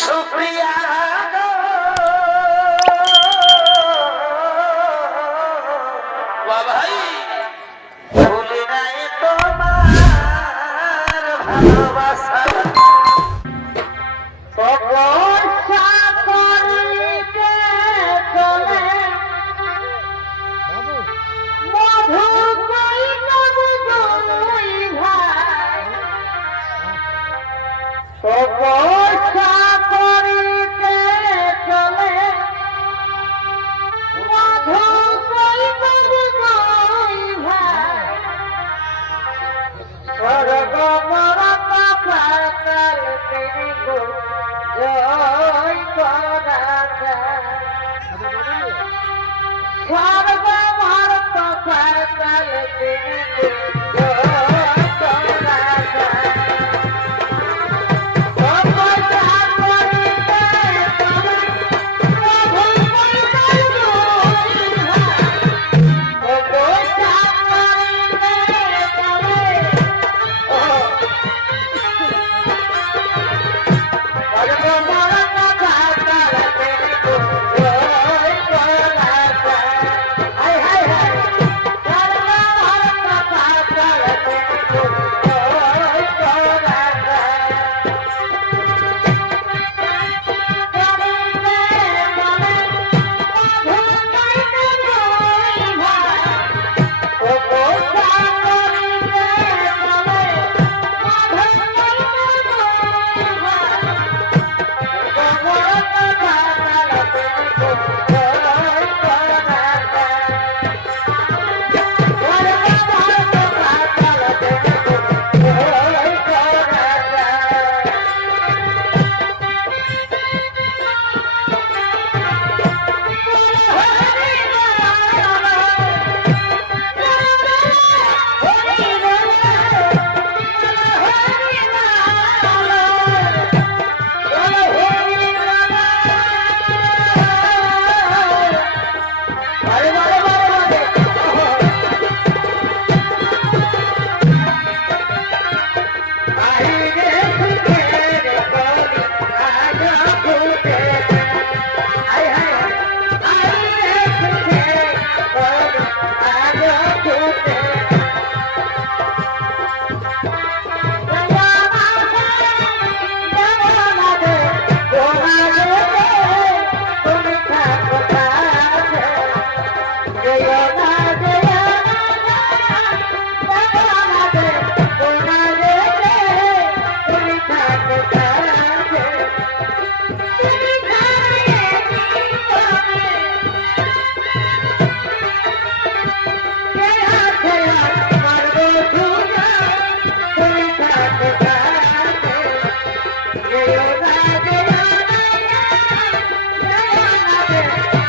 সুপ্রিয়া। বাবাই ভুলি নাই তোমার ভালোবাসা। ভরসা করা যায় স্বর্গ মরত পাতাল গো Thank you.